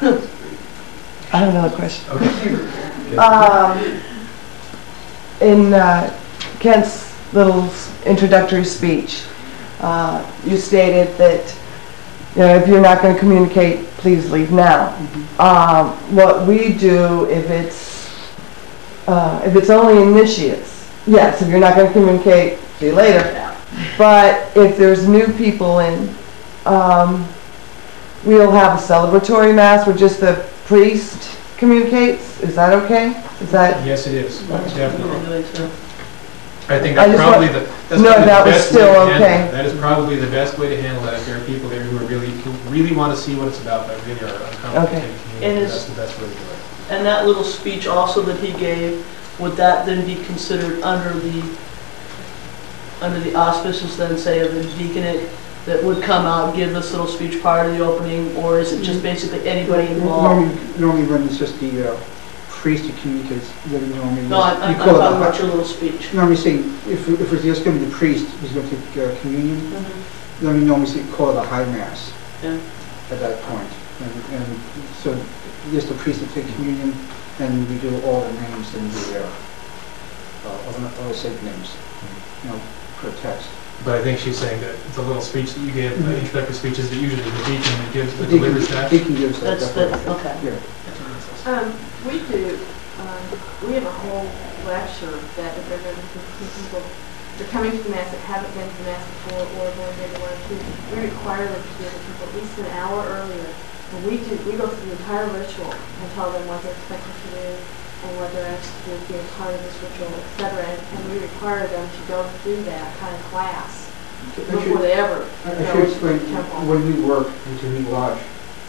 I have another question. Okay. In Kent's little introductory speech, you stated that, you know, if you're not going to communicate, please leave now. What we do if it's only initiates, yes, if you're not going to communicate, see you later. But if there's new people in, we'll have a celebratory mass where just the priest communicates. Is that okay? Is that? Yes, it is. Definitely. I think that's probably the best way to handle it. That is probably the best way to handle that. If there are people there who really want to see what it's about, but really are uncomfortable taking community, that's the best way to do it. And that little speech also that he gave, would that then be considered under the auspices then, say, of the deaconate that would come out and give this little speech prior to the opening, or is it just basically anybody involved? Normally when it's just the priest who communicates, then normally... No, I'm talking about your little speech. Normally saying, if it's just going to be the priest who's going to take communion, then we normally call it a high mass at that point. And so just the priest will take communion, and we do all the names and all the saint names, you know, per text. But I think she's saying that the little speech that you gave, the introductory speech, is that usually the deacon that delivers that. Deacon gives that. Okay. Yeah. We have a whole lecture that if they're going to people, they're coming to the Mass that haven't been to the Mass before or going to one or two, we require them to give the people at least an hour earlier. And we go through the entire ritual and tell them what they're expected to do and what they're asked to do to be a part of this ritual, etc. And we require them to go through that kind of class before they ever I should explain, when we work in Tahiti Lodge,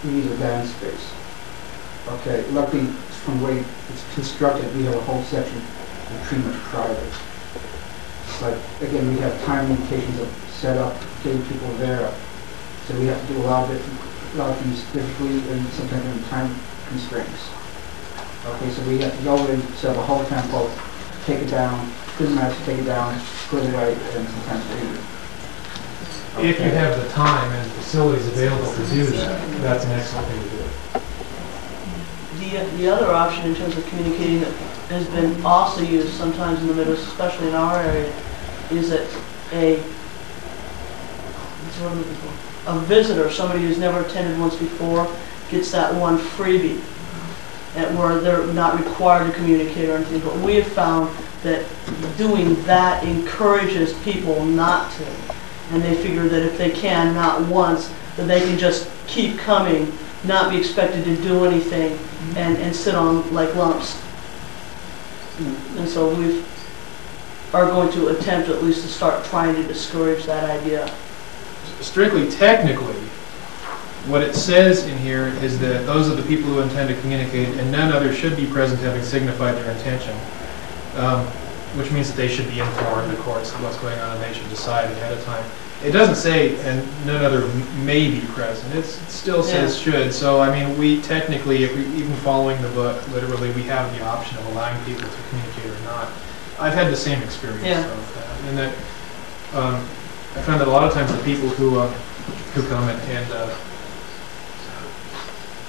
we use a band space. Okay, luckily, from the way it's constructed, we have a whole section that's pretty much private. But again, we have time limitations of setup, getting people there. So we have to do a lot of things differently and sometimes in time constraints. Okay, so we have to go in, set up a whole tempo, take it down, do the match, take it down, put it right, and sometimes leave it. If you have the time and facilities available to do that, that's an excellent thing to do. The other option in terms of communicating that has been also used sometimes in the Midwest, especially in our area, is that a visitor, somebody who's never attended once before, gets that one freebie, where they're not required to communicate or anything. But we have found that doing that encourages people not to, and they figure that if they can, not once, that they can just keep coming, not be expected to do anything, and sit on like lumps. And so we are going to attempt at least to start trying to discourage that idea. Strictly technically, what it says in here is that those are the people who intend to communicate, and none other should be present having signified their intention, which means that they should be informed, of course, of what's going on, and they should decide ahead of time. It doesn't say, and none other may be present. It still says should. So, I mean, we technically, if we, even following the book, literally, we have the option of allowing people to communicate or not. I've had the same experience of that, in that I found that a lot of times the people who come and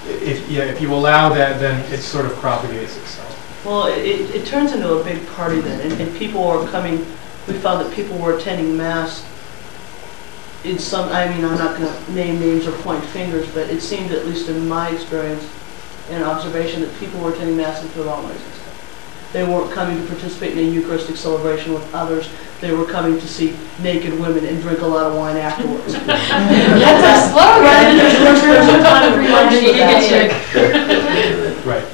if you allow that, then it sort of propagates itself. Well, it turns into a big party then, and people are coming. We found that people were attending Mass in some, I mean, I'm not going to name names or point fingers, but it seemed, at least in my experience and observation, that people were attending Mass for the wrong reasons. They weren't coming to participate in a Eucharistic celebration with others. They were coming to see naked women and drink a lot of wine afterwards. That's our slogan. There's a time of Right.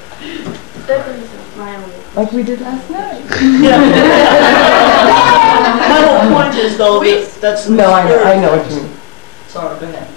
Like we did last night. My whole point is, though, that's... No, I know what you mean. Sorry, go ahead.